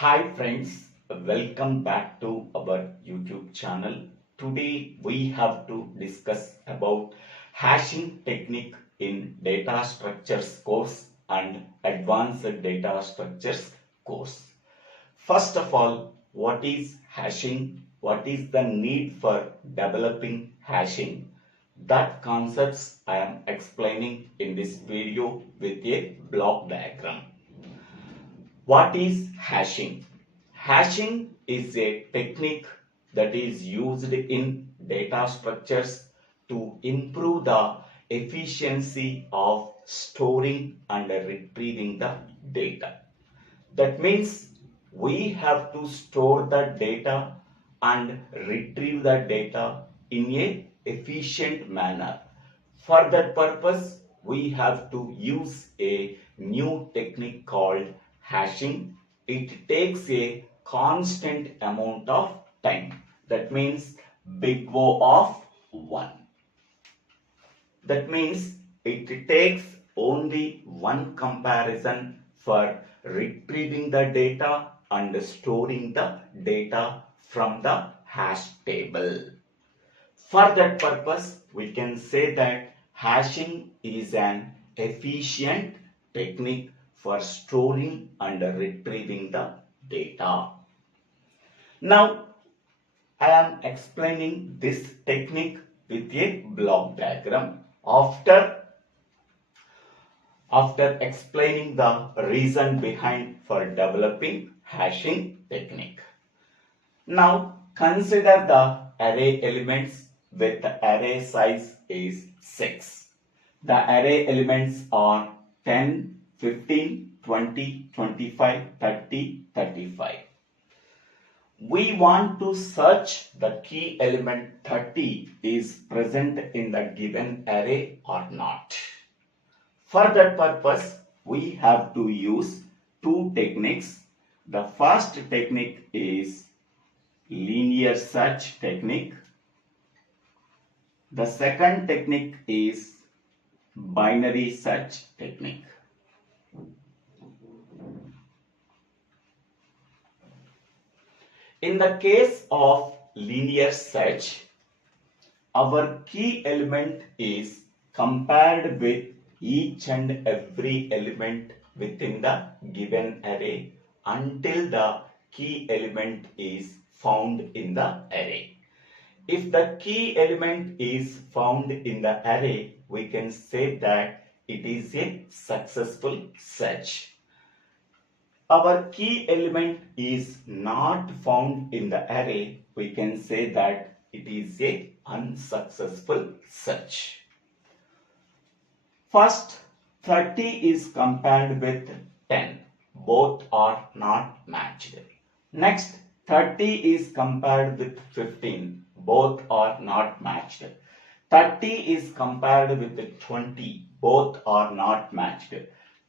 Hi friends, welcome back to our YouTube channel. Today we have to discuss about hashing technique in data structures course and advanced data structures course. First of all, what is hashing? What is the need for developing hashing? That concepts I am explaining in this video with a block diagram. What is hashing? Hashing is a technique that is used in data structures to improve the efficiency of storing and retrieving the data. That means we have to store the data and retrieve the data in a efficient manner. For that purpose, we have to use a new technique called hashing. It takes a constant amount of time. That means big O of 1. That means it takes only one comparison for retrieving the data and storing the data from the hash table. For that purpose, we can say that hashing is an efficient technique for storing and retrieving the data. Now, I am explaining this technique with a block diagram. After explaining the reason behind for developing hashing technique. Now consider the array elements with the array size is 6. The array elements are 10, 15, 20, 25, 30, 35. We want to search the key element 30 is present in the given array or not. For that purpose, we have to use two techniques. The first technique is linear search technique. The second technique is binary search technique. In the case of linear search, our key element is compared with each and every element within the given array until the key element is found in the array. If the key element is found in the array, we can say that it is a successful search. Our key element is not found in the array, we can say that it is a unsuccessful search. First, 30 is compared with 10. Both are not matched. Next, 30 is compared with 15. Both are not matched. 30 is compared with 20. Both are not matched.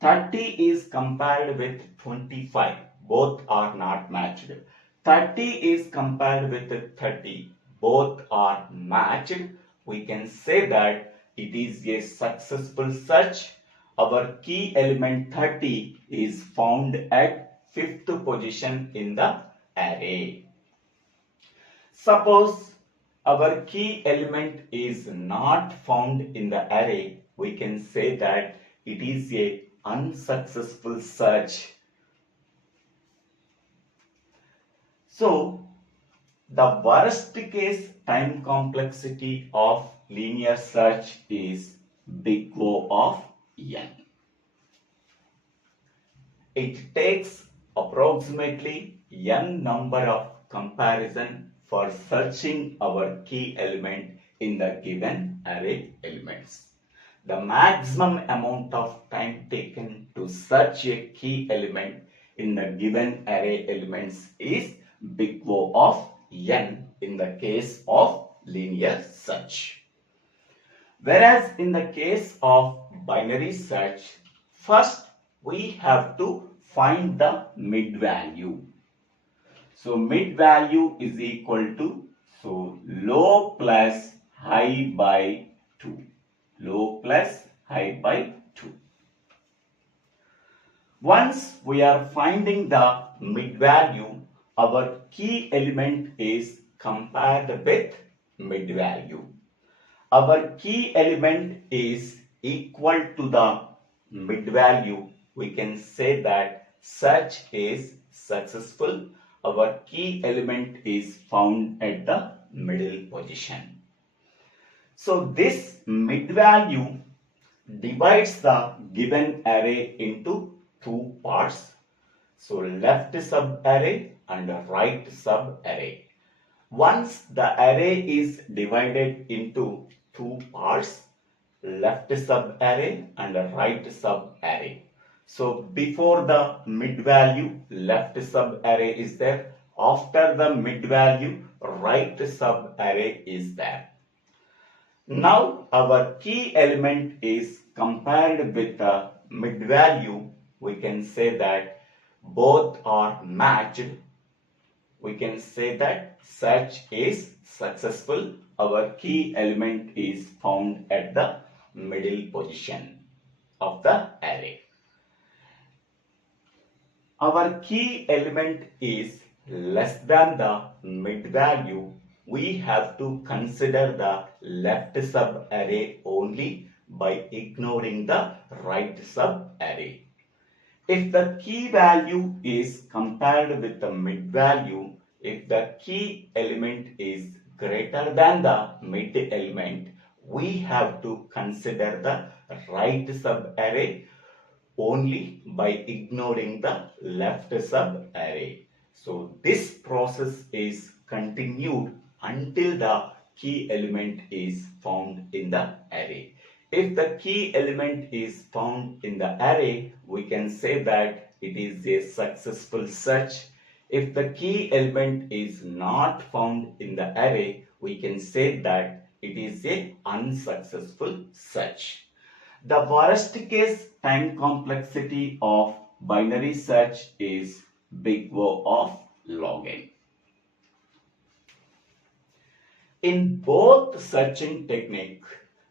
30 is compared with 25. Both are not matched. 30 is compared with 30. Both are matched. We can say that it is a successful search. Our key element 30 is found at 5th position in the array. Suppose our key element is not found in the array, we can say that it is a unsuccessful search. So, the worst case time complexity of linear search is big O of n. It takes approximately n number of comparison for searching our key element in the given array elements. The maximum amount of time taken to search a key element in the given array elements is big O of n in the case of linear search. Whereas in the case of binary search, first we have to find the mid value. So mid value is equal to low plus high by 2. Low plus high by 2. Once we are finding the mid value, our key element is compared with mid value. Our key element is equal to the mid value. We can say that search is successful. Our key element is found at the middle position. So this mid value divides the given array into two parts. So left sub array and right sub array. Once the array is divided into two parts, left sub array and right sub array. So before the mid value, left sub array is there. After the mid value, right sub array is there. Now our key element is compared with the mid value. We can say that both are matched. We can say that search is successful. Our key element is found at the middle position of the array. Our key element is less than the mid value. We have to consider the left sub array only by ignoring the right sub array. If the key value is compared with the mid value, if the key element is greater than the mid element, we have to consider the right sub array only by ignoring the left sub array. So this process is continued until the key element is found in the array. If the key element is found in the array, we can say that it is a successful search. If the key element is not found in the array, we can say that it is a unsuccessful search. The worst case time complexity of binary search is big O of log n. In both searching technique,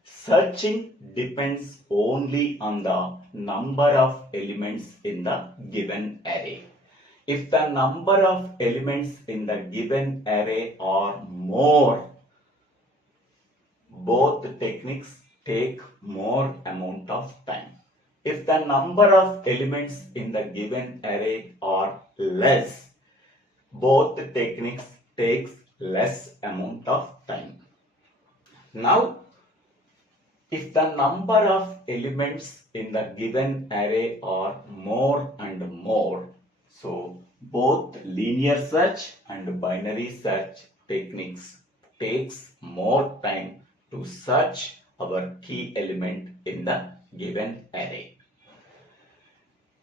searching depends only on the number of elements in the given array. If the number of elements in the given array are more, both techniques take more amount of time. If the number of elements in the given array are less, both techniques takes less amount of time. Now, if the number of elements in the given array are more and more, so both linear search and binary search techniques takes more time to search our key element in the given array.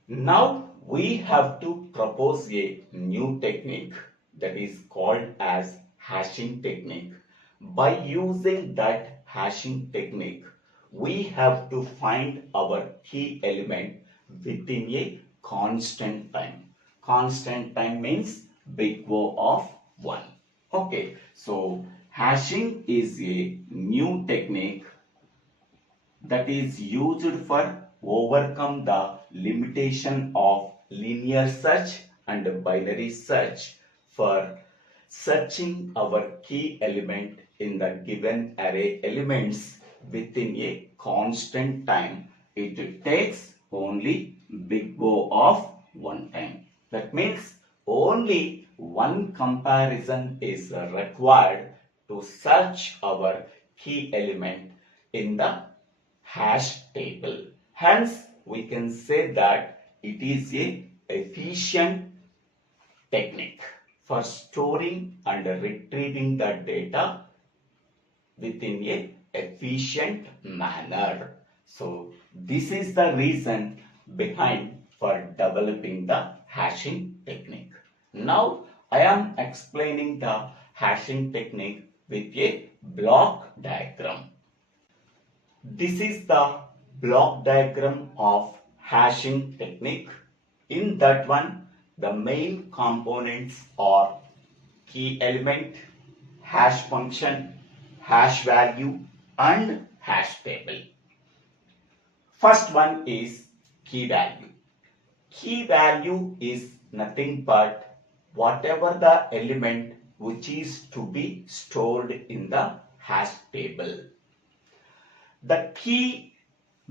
Now we have to propose a new technique that is called as hashing technique. By using that hashing technique, we have to find our key element within a constant time. Constant time means big O of 1. Okay, so hashing is a new technique that is used for overcome the limitation of linear search and binary search for searching our key element in the given array elements within a constant time. It takes only big O of 1 time. That means only one comparison is required to search our key element in the hash table. Hence, we can say that it is a efficient technique for storing and retrieving the data within a efficient manner. So this is the reason behind for developing the hashing technique. Now I am explaining the hashing technique with a block diagram. This is the block diagram of hashing technique. In that one, the main components are key element, hash function, hash value and hash table. First one is key value. Key value is nothing but whatever the element which is to be stored in the hash table. The key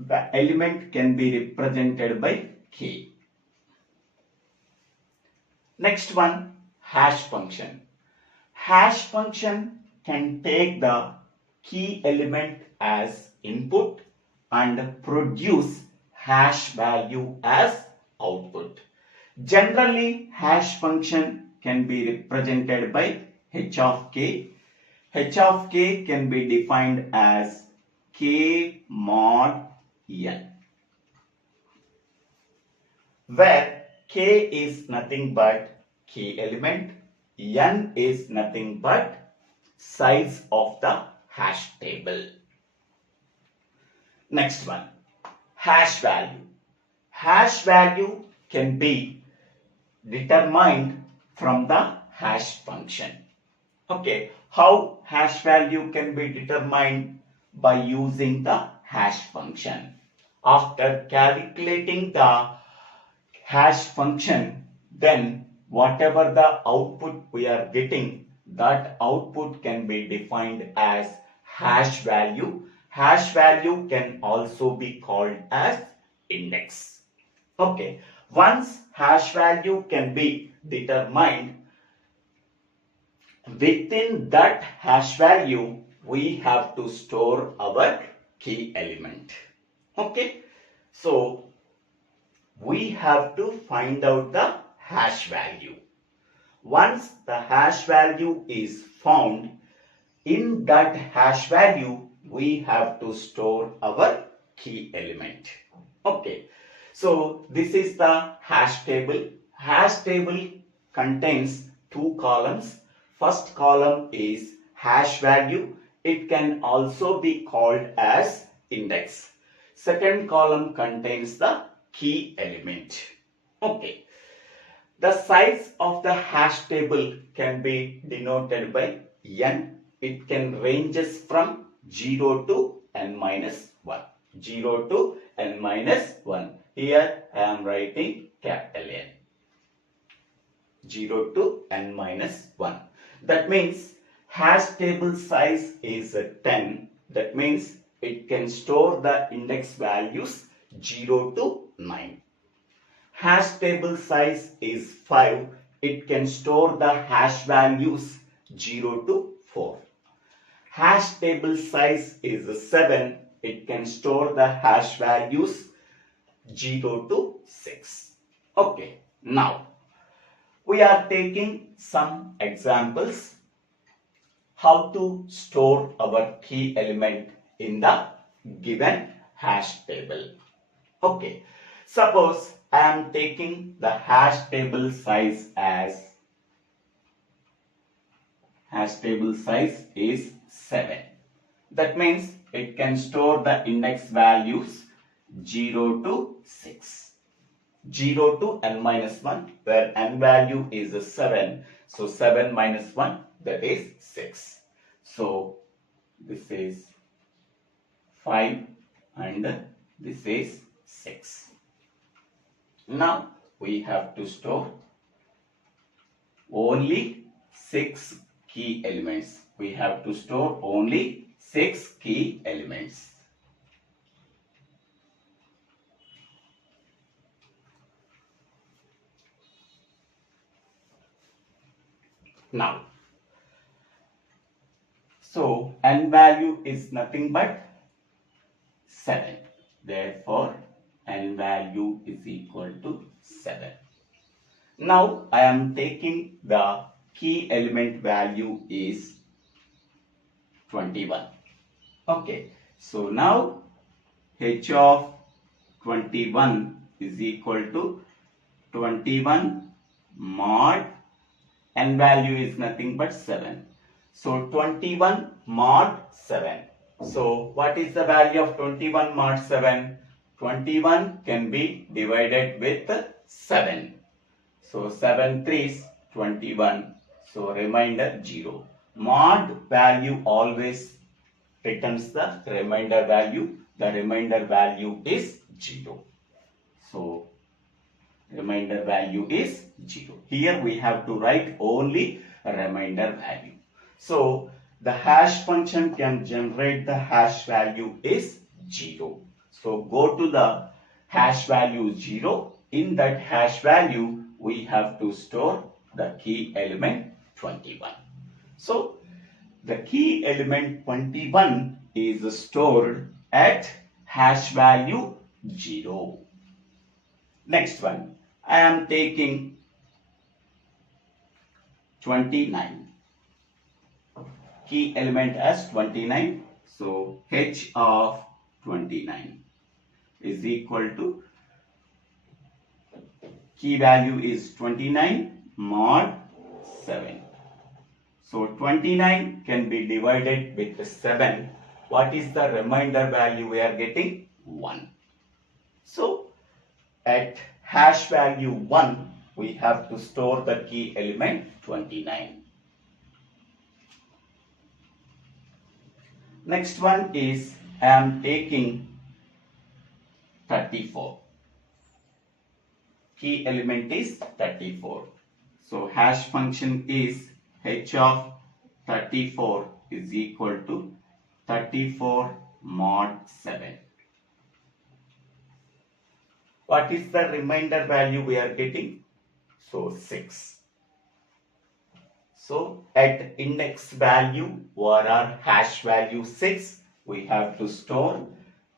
element can be represented by K. Next one, hash function. Hash function can take the key element as input and produce hash value as output. Generally, hash function can be represented by h of k. H of k can be defined as k mod n, where k is nothing but key element, n is nothing but size of the hash table. Next one, hash value. Hash value can be determined from the hash function. Okay, how hash value can be determined? By using the hash function. After calculating the hash function, then whatever the output we are getting, that output can be defined as hash value. Hash value can also be called as index. Okay, once hash value can be determined, within that hash value we have to store our key element. Okay, so we have to find out the hash value. Once the hash value is found, in that hash value we have to store our key element. Okay, so this is the hash table. Hash table contains two columns. First column is hash value. It can also be called as index. Second column contains the key element. Okay. The size of the hash table can be denoted by n. It can ranges from 0 to n minus 1. 0 to n minus 1. Here I am writing capital N. 0 to n minus 1. That means hash table size is 10. That means it can store the index values 0 to 9. Hash table size is 5. It can store the hash values 0 to 4. Hash table size is 7. It can store the hash values 0 to 6. Okay, now we are taking some examples how to store our key element in the given hash table. Okay, suppose I am taking the hash table size as is 7. That means it can store the index values 0 to 6. 0 to n minus 1, where n value is 7. So 7 minus 1, that is 6. So this is 5 and this is 6. Now we have to store only 6 key elements. We have to store only 6 key elements. Now, so n value is nothing but 7. Therefore, n value is equal to 7. Now, I am taking the key element value is 21. Okay, so now h of 21 is equal to 21 mod n value is nothing but 7. So 21 mod 7. So what is the value of 21 mod 7? 21 can be divided with 7. So 7 3s 21. So remainder 0. Mod value always returns the remainder value. The remainder value is 0. So remainder value is 0. Here we have to write only a remainder value. So the hash function can generate the hash value is 0. So go to the hash value 0. In that hash value, we have to store the key element 21. So the key element 21 is stored at hash value 0. Next one, I am taking 29. Key element as 29. So h of 29 is equal to key value is 29 mod 7. So 29 can be divided with 7. What is the remainder value we are getting? 1. So at hash value 1, we have to store the key element 29. Next one is I am taking 34. Key element is 34. So hash function is h of 34 is equal to 34 mod 7. What is the remainder value we are getting? So 6. So at index value or our hash value 6, we have to store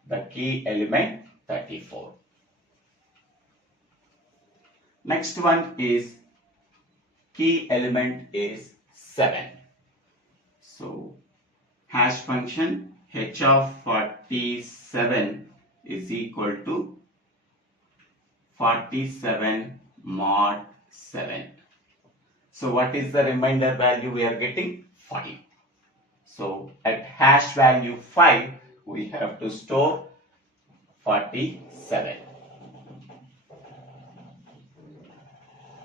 the key element 34. Next one is key element is 7. So hash function h of 47 is equal to 47 mod 7. So what is the remainder value we are getting? 5. So at hash value 5, we have to store 47.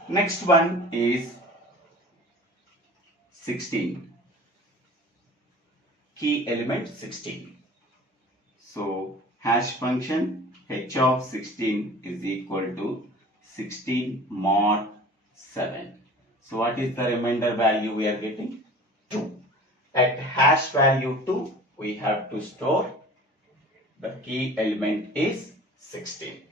Next one is 16. Key element 16. So hash function h of 16 is equal to 16 mod 7. So what is the remainder value we are getting? 2. At hash value 2, we have to store the key element is 16.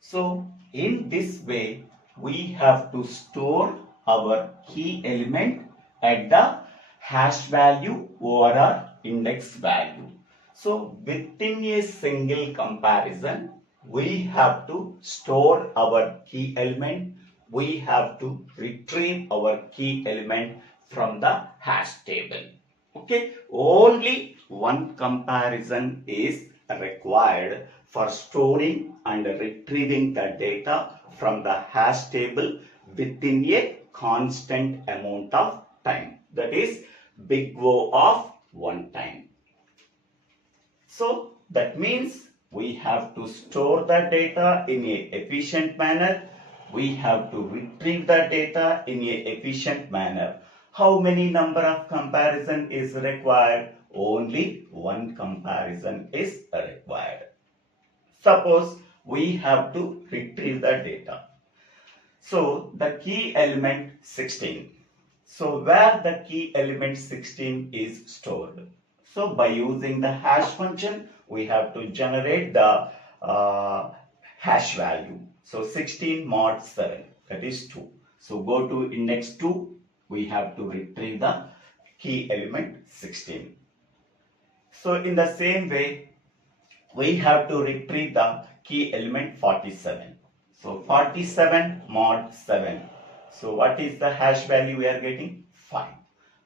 So in this way, we have to store our key element at the hash value over our index value. So within a single comparison, we have to store our key element. We have to retrieve our key element from the hash table. Okay, only one comparison is required for storing and retrieving the data from the hash table within a constant amount of time. That is big O of 1 time. So that means we have to store the data in a efficient manner. We have to retrieve the data in a efficient manner. How many number of comparison is required? Only one comparison is required. Suppose we have to retrieve the data. So the key element 16. So where the key element 16 is stored? So by using the hash function, we have to generate the hash value. So 16 mod 7, that is 2. So go to index 2, we have to retrieve the key element 16. So in the same way, we have to retrieve the key element 47. So 47 mod 7. So what is the hash value we are getting? 5.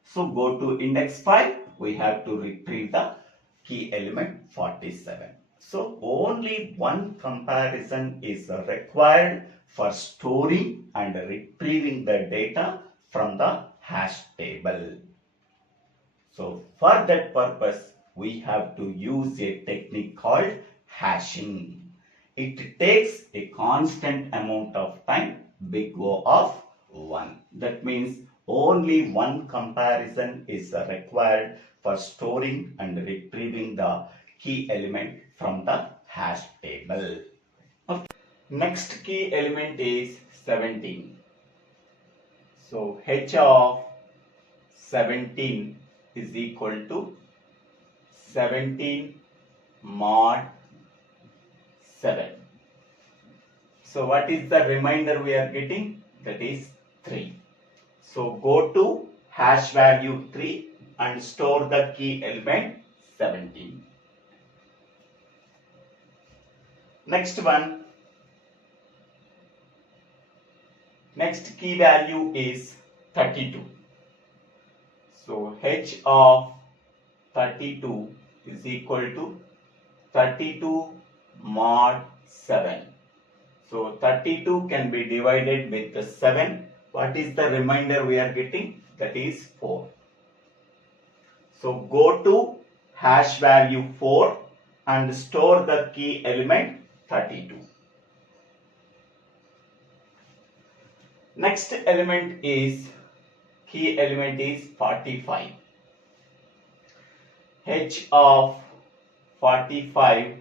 So go to index 5, we have to retrieve the key element 47. So only one comparison is required for storing and retrieving the data from the hash table. So for that purpose, we have to use a technique called hashing. It takes a constant amount of time, big O of 1. That means only one comparison is required for storing and retrieving the key element from the hash table. Okay. Next key element is 17. So h of 17 is equal to 17 mod 7. So what is the remainder we are getting? That is 3. So go to hash value 3 and store the key element 17. Next one. Next key value is 32. So h of 32 is equal to 32 mod 7. So 32 can be divided with the 7. What is the remainder we are getting? That is 4. So go to hash value 4 and store the key element 32. Next element is, key element is 45. H of 45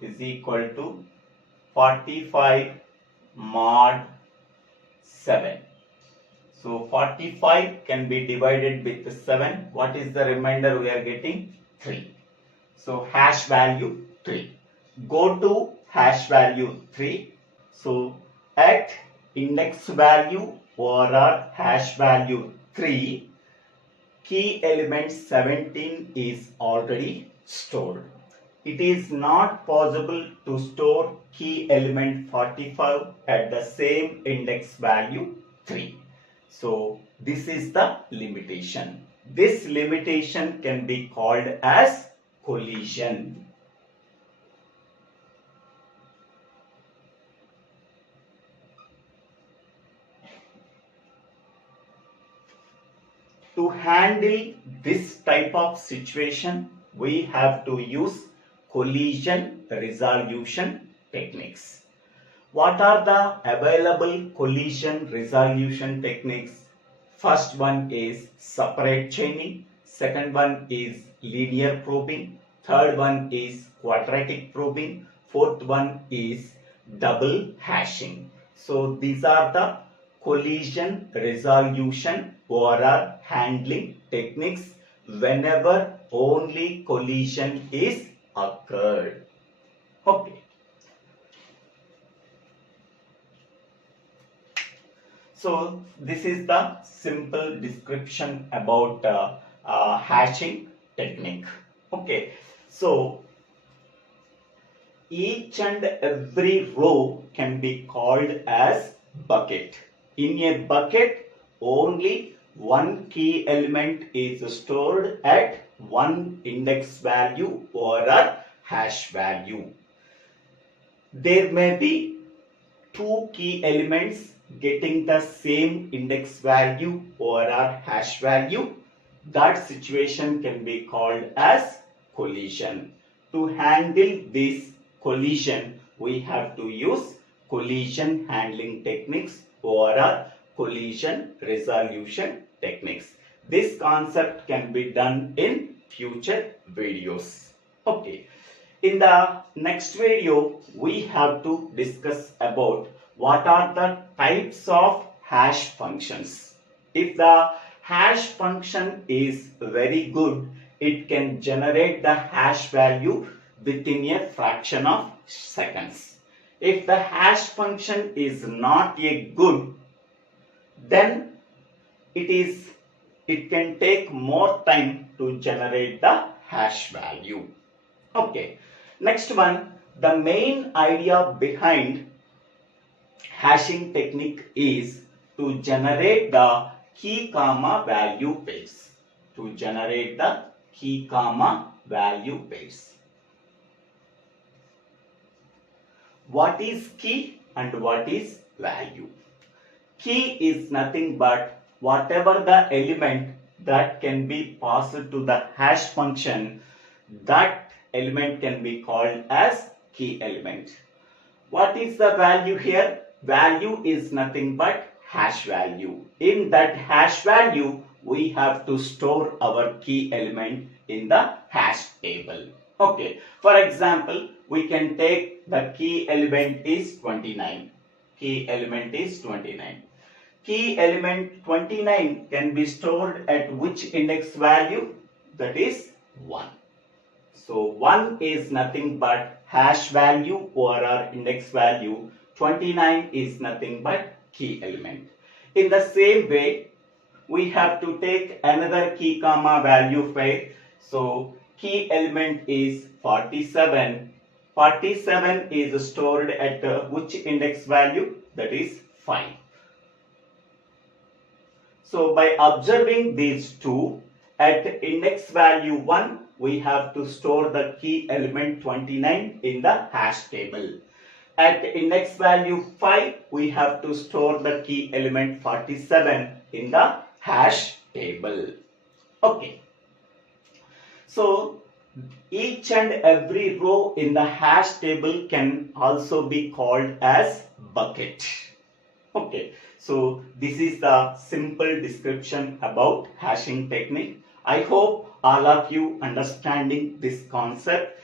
is equal to 45 mod 7. So 45 can be divided with 7. What is the remainder we are getting? 3. So hash value 3. Go to hash value 3. So at index value or hash value 3, key element 17 is already stored. It is not possible to store key element 45 at the same index value 3. So this is the limitation. This limitation can be called as collision. To handle this type of situation, we have to use collision resolution techniques. What are the available collision resolution techniques? First one is separate chaining, second one is linear probing, third one is quadratic probing, fourth one is double hashing. So these are the collision resolution or handling techniques whenever only collision is occurred. Okay. So this is the simple description about hashing technique. Okay. So each and every row can be called as bucket. In a bucket, only one key element is stored at one index value or a hash value. There may be two key elements getting the same index value or a hash value. That situation can be called as collision. To handle this collision, we have to use collision handling techniques or collision resolution techniques. This concept can be done in future videos. Okay. In the next video, we have to discuss about what are the types of hash functions. If the hash function is very good, it can generate the hash value within a fraction of seconds. If the hash function is not a good, then it can take more time to generate the hash value. Okay. Next one, the main idea behind hashing technique is to generate the key comma value pairs. To generate the key comma value pairs. What is key and what is value? Key is nothing but whatever the element that can be passed to the hash function, that element can be called as key element. What is the value here? Value is nothing but hash value. In that hash value, we have to store our key element in the hash table. Okay, for example, we can take the key element is 29. Key element is 29. Key element 29 can be stored at which index value? That is 1. So 1 is nothing but hash value or our index value. 29 is nothing but key element. In the same way, we have to take another key comma value pair. So key element is 47. 47 is stored at which index value? That is 5. So by observing these two, at index value 1, we have to store the key element 29 in the hash table. At index value 5, we have to store the key element 47 in the hash table. Okay. So each and every row in the hash table can also be called as bucket. Okay. So this is the simple description about hashing technique. I hope all of you understanding this concept.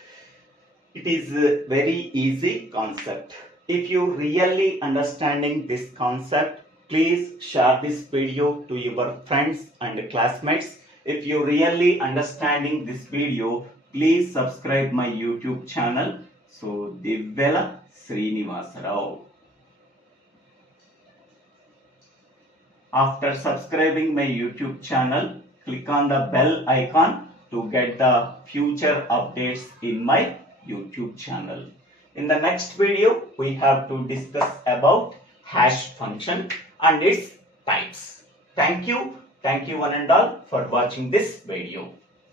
It is a very easy concept. If you really understanding this concept, please share this video to your friends and classmates. If you really understanding this video, please subscribe my YouTube channel. So Divvela Srinivasa. After subscribing my YouTube channel, click on the bell icon to get the future updates in my YouTube channel. In the next video, we have to discuss about hash function and its types. Thank you one and all for watching this video.